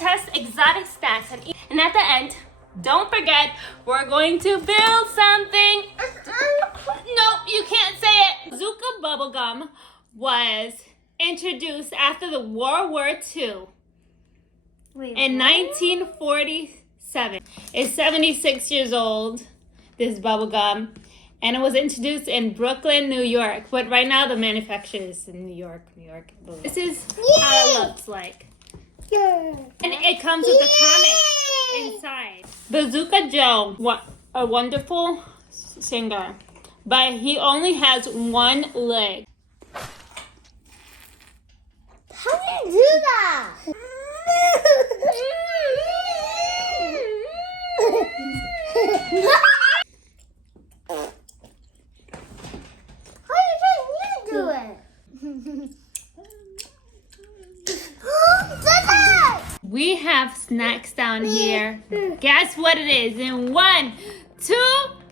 test exotic snacks and eat. And at the end, don't forget, we're going to build something. No, you can't say it. Bazooka bubblegum was introduced after the World War II in 1947. It's 76 years old, this bubblegum, and it was introduced in Brooklyn, New York. But right now the manufacturer is in New York. This is how it looks like. And it comes with a comic inside. Bazooka Joe, a wonderful singer, but he only has one leg. How do you do that? How do you do it? We have snacks down here. Guess what it is? In 1, 2,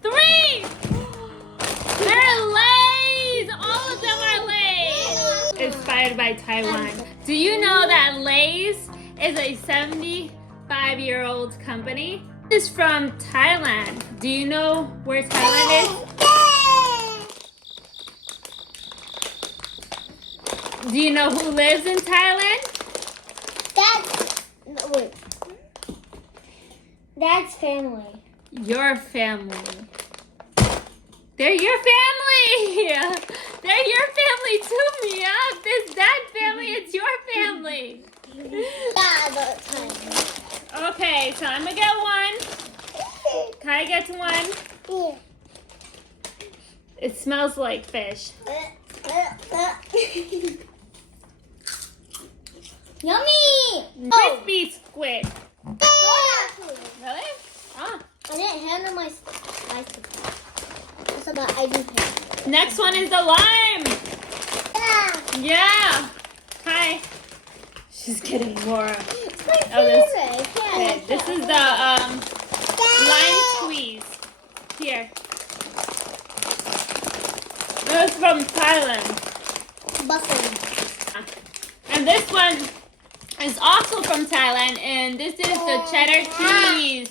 3. They're Lay's. All of them are Lay's. Inspired by Taiwan. Do you know that Lay's is a 75-year-old company? This is from Thailand. Do you know where Thailand is? Do you know who lives in Thailand? That's family. Your family. They're your family. They're your family too, Mia. This that family, it's your family. Okay, so I'm gonna get one. Kai gets one. It smells like fish. Yummy! Crispy squid. Really? I didn't handle my slices. That's about I do handle. Next one is the lime. Yeah. Hi. She's getting more. It's my favorite. Okay, this is the lime squeeze. Here. This is from Thailand. Buffalo. And this one is also from Thailand, and this is the cheddar cheese.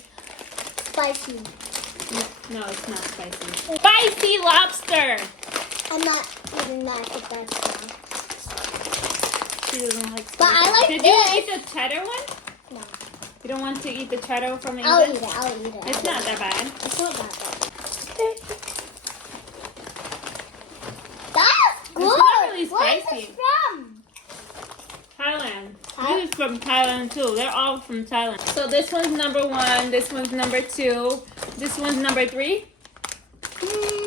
Spicy. No, it's not spicy. Spicy lobster. I'm not eating that if that's not. She doesn't like spicy. But I like Did this. you eat the cheddar one? No. You don't want to eat the cheddar from England? I'll eat it. It's not that bad. It's not that bad. That's good. It's not really Where is spicy. this from? Thailand. This is from Thailand too. They're all from Thailand. So this one's number 1. This one's number 2. This one's number 3.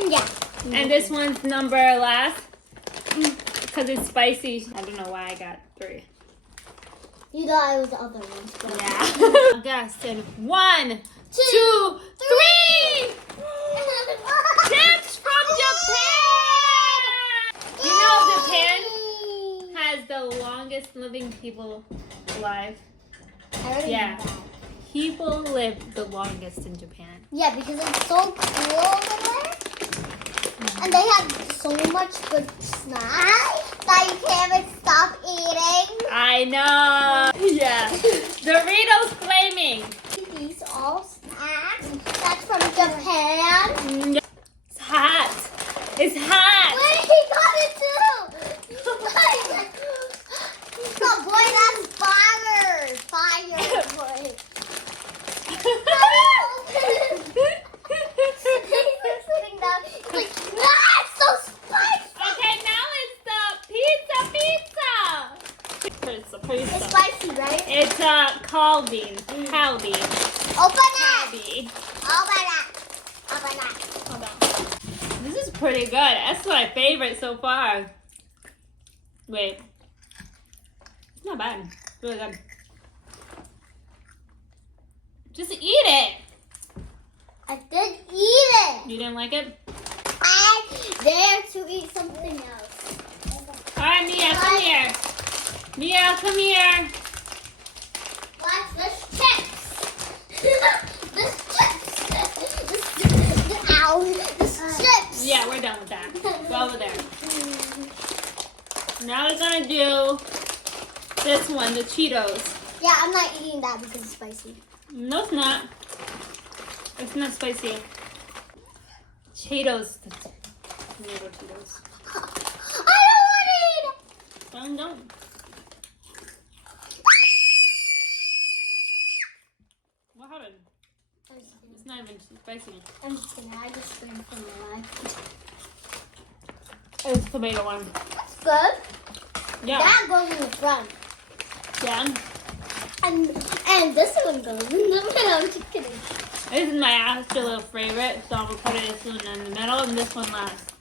Yeah. And this one's number last. Because it's spicy. I don't know why I got 3. You thought it was the other ones. But Yeah. Augustine. 1, 2, 3. Tips from Japan. You know Japan has the longest living people alive. I already Yeah. knew that. People live the longest in Japan. Yeah, because it's so cool over there. And they have so much good snacks that you can't even stop eating. I know. Yeah. Doritos Flaming. These all snacks. That's from Japan. It's hot. It's hot. Wait, he got it too. Oh boy, that's fire. Fire, boy. He's sitting down. He's like, that's so spicy. Okay, now it's the pizza. It's It's spicy, right? It's kalbi. Kalbi. Open it. Kalbi. Open it. Open it. Hold on. This is pretty good. That's my favorite so far. Wait. It's not bad. It's really good. Just eat it. I did eat it. You didn't like it? I dare to eat something else. All right, Mia, come here. Mia, come here. Watch this chips. This chips. Ow. This chips. Yeah, we're done with that. Go over there. Now we're gonna do this one, the Cheetos. Yeah, I'm not eating that because it's spicy. No, it's not. It's not spicy. Cheetos. Tomato Cheetos. I don't want to eat it. Oh, no. What happened? It's not even spicy. I'm just kidding. I just screamed from my life. It's the tomato one. That's good. Yeah. That goes in the front. Yeah. And this one goes in the middle. I'm just kidding. This is my absolute favorite, so I'm gonna put this one in the middle and this one last.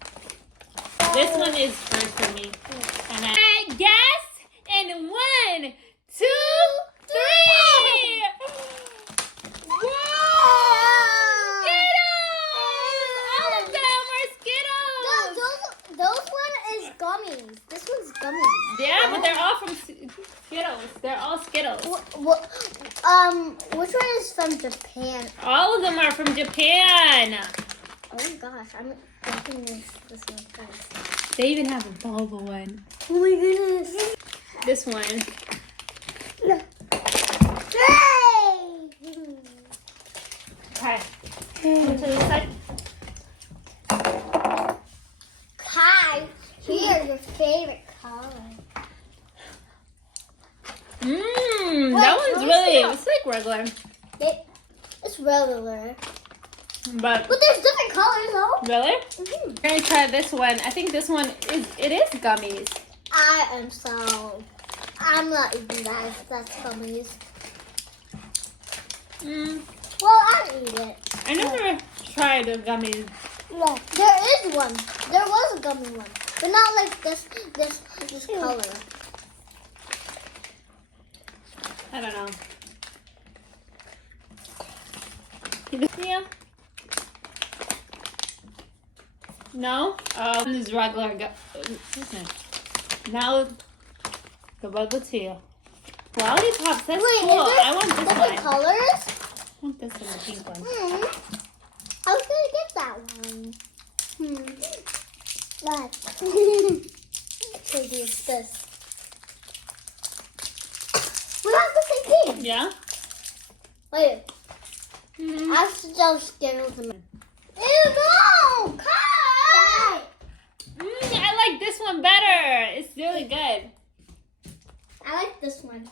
This one is first for me. And I guess in 1, 2, 3. Whoa! Skittles! All of them are Skittles. Those one is gummies. This one's gummies. Yeah, but they're all from Skittles. They're all Skittles. Which one is from Japan? All of them are from Japan. Oh my gosh, I'm thinking this one first. They even have a boba one. Oh my goodness. This one. Okay. To the side. Kai, here's your favorite color. Mmm, Wait, that one's let me really, see. it's like regular. It's regular. But But there's different colors though. really? Mm-hmm. We're gonna try this one. I think this one is gummies. I'm not eating that if that's gummies. Mm, Well, I'll eat it. I never tried the gummies. No, there is one. There was a gummy one, but not like this color. I don't know. Yeah. No? This is regular. Now, the bubble tea. Lollipops, that's Wait, cool. is there I want this different one. colors? I want this one, the pink one. I was gonna get that one. That. Maybe it's this. We have the same thing. Yeah? Wait, Mm. I have to tell Skittles. Ew, no! Kai! I like this one better. It's really good. I like this one.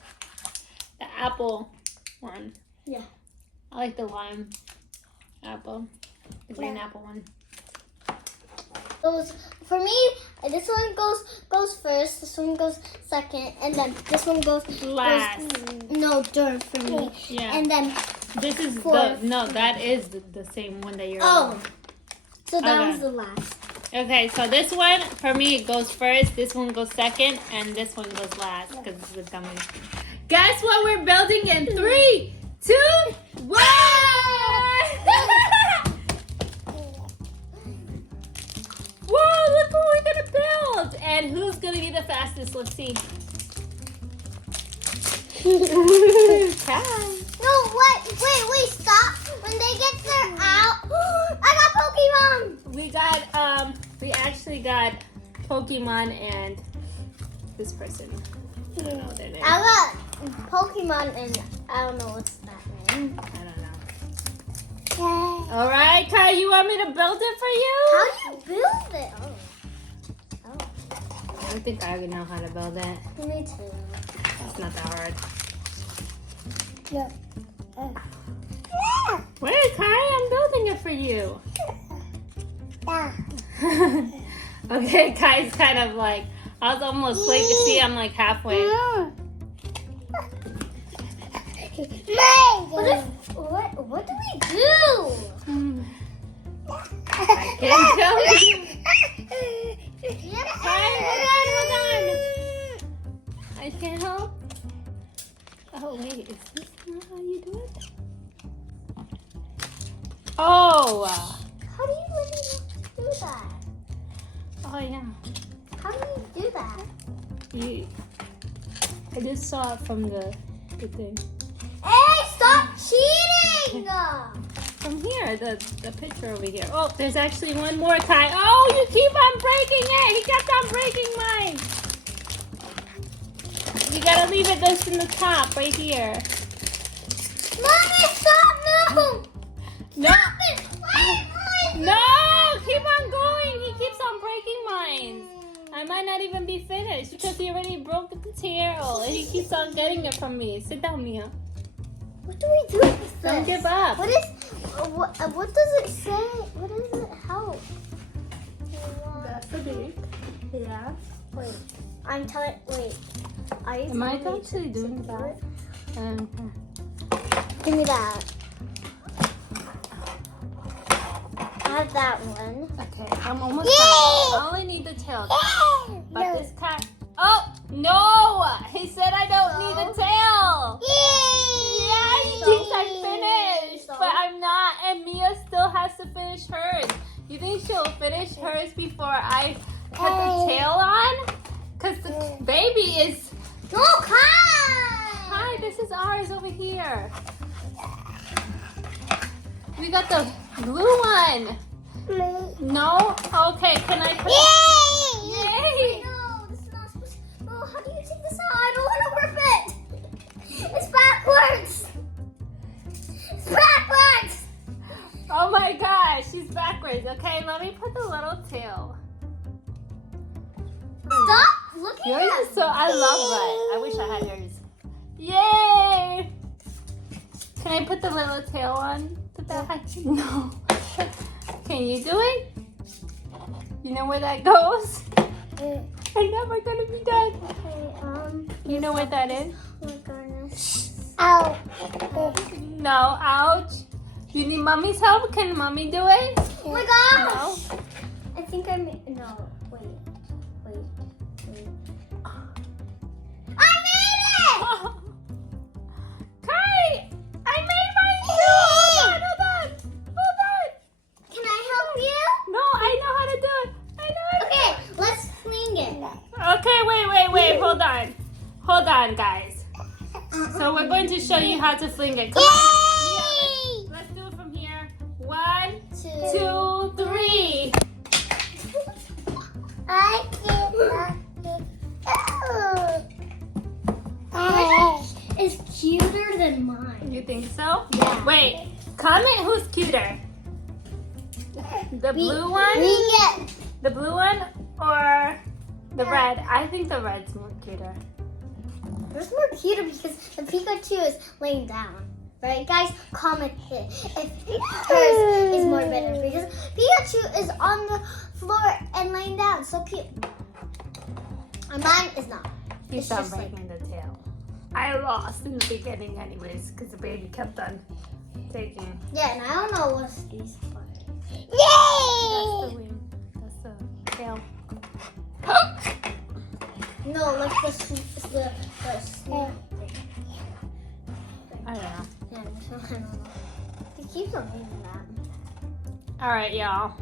The apple one. Yeah. I like the lime apple. The green Yeah. apple one. Those for me. This one goes first. This one goes second, and then this one goes Last. No, third for me. Yeah. And then This is Fourth. that is the same one that you're oh, on. so that Okay. was the last. Okay, so this one, for me, it goes first. This one goes second. And this one goes last because it's the gummy. Guess what we're building in 3, 2, 1! Whoa, look what we're going to build. And who's going to be the fastest? Let's see. Kai. No, wait, stop. When they get there out, I got Pokemon. We actually got Pokemon and this person. I don't know their name. I got Pokemon and I don't know what's that name. I don't know. All right, Kai, you want me to build it for you? How do you build it? Oh, I don't think I already know how to build it. me too. It's not that hard. Yeah. Wait, Kai, I'm building it for you. Okay, Kai's kind of like, I was almost like, you see, I'm like halfway. What do we do? I can't tell you. Yeah. Kai, hold on. I can't help. Oh, wait, is this not how you do it? Oh, How do you really do that? oh yeah. How do you do that? I just saw it from the thing. Hey, stop cheating! From here, the picture over here. Oh, there's actually one more, Kai. Oh, you keep on breaking it. He kept on breaking mine. You gotta leave it this in the top right here. Mommy, stop! No! No. Stop it! Wait, No, keep on going. He keeps on breaking mine. I might not even be finished because he already broke the tail and he keeps on getting it from me. Sit down, Mia. What do we do with this? Don't give up. What is? What does it say? What does it help? That's the beak. Yeah. Wait, I'm telling. Wait, are you? Am I telling me actually to doing do that? it? Give me that. I have that one. Okay, I'm almost Yay! done. I only need the tail. But No. this cat. Oh no! He said I don't need the tail. Yay! Yeah, he thinks I'm finished, but I'm not, and Mia still has to finish hers. You think she'll finish hers before I put the tail on? Cause the baby is. No, Hi, this is ours over here. We got the blue one. No? Okay, can I put Yay! No, this is not supposed to. No, how do you take this out? I don't want to rip it. It's backwards. It's backwards. Oh my gosh, she's backwards. Okay, let me put the little tail. Stop looking Yours at is so, I love that. I wish I had yours. Yay! Can I put the little tail on the back? No. Can you do it? You know where that goes? I'm never gonna be done. Okay, You know what that is? oh my goodness. Ow. No, ouch. You need mommy's help? Can mommy do it? Oh my gosh. No. I think I made, no, wait. I made it! Kai! I made mine too! Hold on! Can I help you? No, I know how to do it. I know how to Okay, let's fling it. Okay, wait. Hold on, guys. So we're going to show you how to fling it. Come on. Yay! Let's do it from here. 1, 2, 2, 3. I did it's cuter than mine. You think so? Yeah. Wait, comment who's cuter. The blue one? We get. The blue one or the red? I think the red's more cuter. It's more cuter because the Pikachu is laying down. Right, guys? Comment it if hers is more better because Pikachu is on the floor and laying down. So cute. And mine is not. He's It's not just like- breaking the tail. I lost in the beginning anyways because the baby kept on taking. Yeah, and I don't know what's these for. That's the wing. That's the tail. No, like the snake thing. I don't know. Yeah, I don't know. It keeps on doing that. All right, y'all.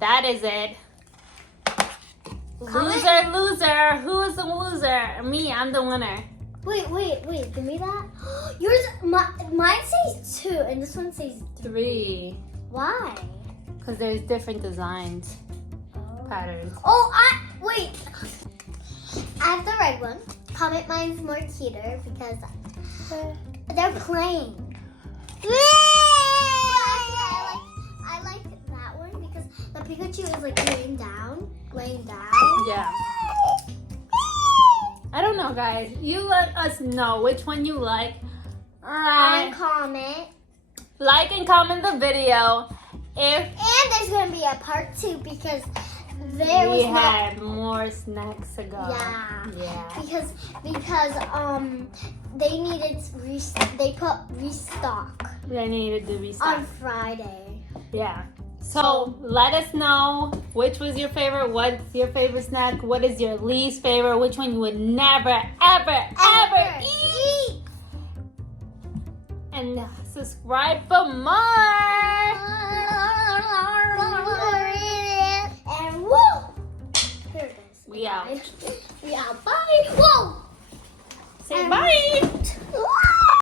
That is it. Comment- Loser. Who is the loser? Me. I'm the winner. Wait. Give me that. Yours, mine says 2, and this one says 3. why? Because there's different designs, patterns. Oh, wait. I have the red one. Comment mine's more cuter because they're playing. I like that one because the Pikachu is like laying down. Yeah. I don't know, guys. You let us know which one you like. All right. Comment. Like and comment the video. If And there's gonna be a part 2 because there we was not. had more snacks to go. Yeah. Yeah. Because they needed they put restock They needed to restock. on Friday. Yeah. So let us know which was your favorite. What's your favorite snack? What is your least favorite? Which one you would never, ever eat? And subscribe for more.